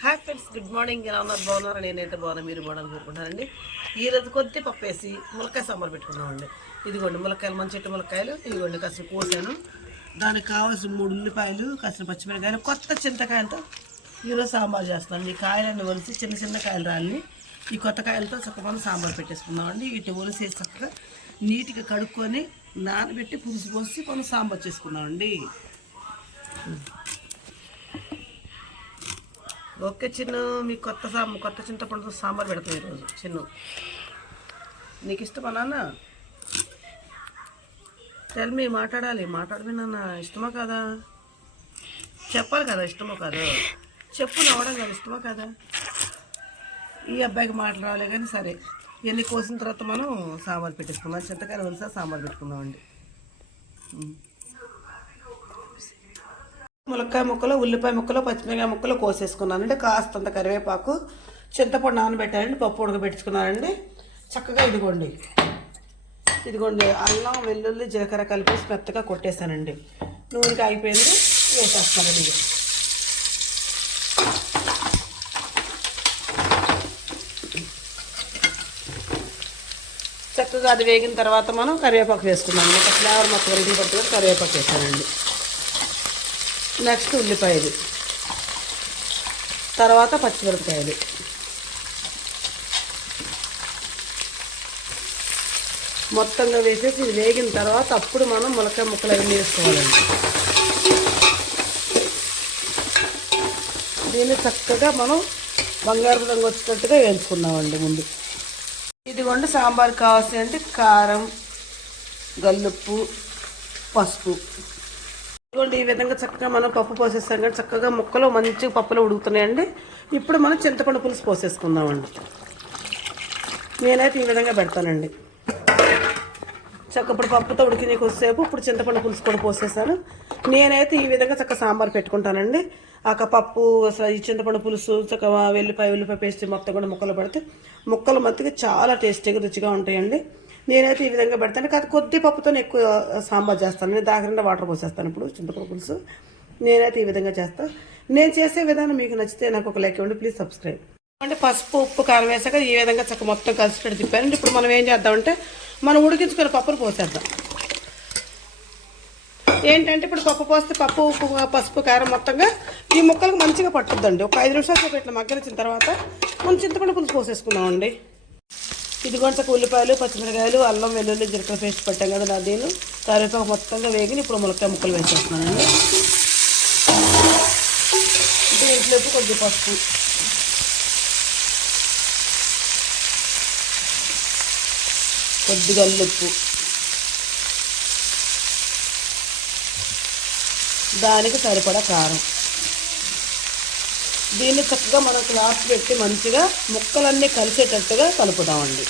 Hi friends good morning ఎలా ఉన్నారు? బాగున్నారా? నేనైతే బాగున్నా. మీరు బాగున్నాను కోరుకుంటానండి ఈరోజు కొద్ది పప్పు వేసి ములక్కాయ సాంబార్ పెట్టుకున్నామండి ఇదిగోండి ములక్కాయలు మంచి చెట్టు ములక్కాయలు ఇదిగోండి కాసిన కోసాను. దానికి కావాల్సిన మూడు ఉల్లిపాయలు కాసిన పచ్చిమిరకాయలు కొత్త చింతకాయలతో ఈరోజు సాంబార్ చేస్తున్నాం ఈ కాయలన్నీ ఒలిసి చిన్న చిన్న కాయలు రాళ్ళని ఈ కొత్త కాయలతో చక్కగా సాంబార్ పెట్టేసుకున్నామండి వీటిని ఒలిసేసి చక్కగా నీట్గా కడుక్కొని నానబెట్టి పులుసు పోసి మనం సాంబార్ చేసుకున్నామండి ఓకే చిన్న. మీ కొత్త సా కొత్త చింతపండుతో సాంబార్ పెడతాం ఈరోజు చిన్న. నీకు ఇష్టమా నాన్న? టెల్ మీ మాట్లాడాలి. మాట్లాడమే నాన్న. ఇష్టమా కదా? చెప్పాలి కదా ఇష్టమో కాదు. చెప్పు నవ్వడం కదా ఇష్టమా కదా? ఈ అబ్బాయికి మాట్లాడాలి కానీ సరే. ఇవన్నీ కోసిన తర్వాత మనం సాంబార్ పెట్టేసుకుందాం. చింతకాయలు వలస సాంబార్ పెట్టుకుందామండి. ములక్కాయ ముక్కలు ఉల్లిపాయ ముక్కలు పచ్చిమిరకాయ ముక్కలు కోసేసుకున్నానండి కాస్తంత కరివేపాకు చింతపండు నానబెట్టానండి పప్పు ఉడకబెట్టుకున్నానండి చక్కగా ఇదిగోండి. ఇదిగోండి అల్లం వెల్లుల్లి జీలకర్ర కలిపేసి మెత్తగా కొట్టేశానండి. నూనెకి అయిపోయింది వేసేస్తానండి ఇది చక్కగా అది వేగిన తర్వాత మనం కరివేపాకు వేసుకున్నాం ఫ్లేవర్ మొత్తం రెడీ పట్టుకొని కరివేపాకు వేసానండి. నెక్స్ట్ ఉల్లిపాయలు. తర్వాత పచ్చిమిరపకాయలు. మొత్తంగా వేసేసి ఇది వేగిన తర్వాత అప్పుడు మనం ములకాయ ముక్కలు అన్నీ వేసుకోవాలండి దీన్ని చక్కగా మనం బంగారు రంగు వచ్చేటట్టుగా వేయించుకున్నామండి ముందు. ఇదిగోండి సాంబార్ కావాల్సిన అంటే కారం గల్లుప్పు పసుపు. చూడండి ఈ విధంగా చక్కగా మనం పప్పు పోసేస్తాం కానీ చక్కగా ముక్కలు మంచిగా పప్పులో ఉడుకుతున్నాయండి. ఇప్పుడు మనం చింతపండు పులుసు పోసేసుకుందామండి. నేనైతే ఈ విధంగా పెడతానండి. చక్క ఇప్పుడు పప్పుతో ఉడికిన కొద్దిసేపు ఇప్పుడు చింతపండు పులుసు కూడా పోసేసాను. నేనైతే ఈ విధంగా చక్క సాంబార్ పెట్టుకుంటానండి. ఆక పప్పు అసలు ఈ చింతపండు పులుసు చక్క వెల్లిపాయ ఉల్లిపాయ పేస్ట్ మొత్తం కూడా ముక్కలు పడితే ముక్కలు మత్తుగా చాలా టేస్టీగా రుచిగా ఉంటాయండి. నేనైతే ఈ విధంగా పెడతాను. కాదు కొద్ది పప్పుతో ఎక్కువ సాంబార్ చేస్తాను. నేను దాగకుండా వాటర్ పోసేస్తాను ఇప్పుడు చింతపండు పులుసు. నేనైతే ఈ విధంగా చేస్తాను నేను చేసే విధానం మీకు నచ్చితే నాకు ఒక లైక్ ఇవ్వండి ప్లీజ్ సబ్స్క్రైబ్. అంటే పసుపు ఉప్పు కారం వేసాక ఈ విధంగా చక్క మొత్తం కలిసినట్టు తిప్పాను ఇప్పుడు మనం ఏం చేద్దామంటే మనం ఉడికించుకున్న పప్పును పోసేద్దాం. ఏంటంటే ఇప్పుడు పప్పు పోస్తే పప్పు ఉప్పు పసుపు కారం మొత్తంగా ఈ ముక్కలకు మంచిగా పట్టుద్దండి. ఒక ఐదు నిమిషాలు సేపు ఇట్లా మగ్గనిచ్చిన తర్వాత మనం చింతపండు పులుసు పోసేసుకున్నామండి ఇది ఉల్లిపాయలు పచ్చిమిరకాయలు అల్లం వెల్లుల్లి జీలకర్ర పేస్ట్ పెట్టాం కదా నా దీని కరివేపాకు మొత్తంగా వేగి ఇప్పుడు ములక్కాయ ముక్కలు వేసేస్తున్నానండి. దీంట్లోపు కొద్ది పసుపు. కొద్దిగా ఉప్పు దానికి సరిపడా కారం. దీన్ని చక్కగా మనం క్లాత్ పెట్టి మంచిగా ముక్కలన్నీ కలిసేటట్టుగా కలుపుదామండి.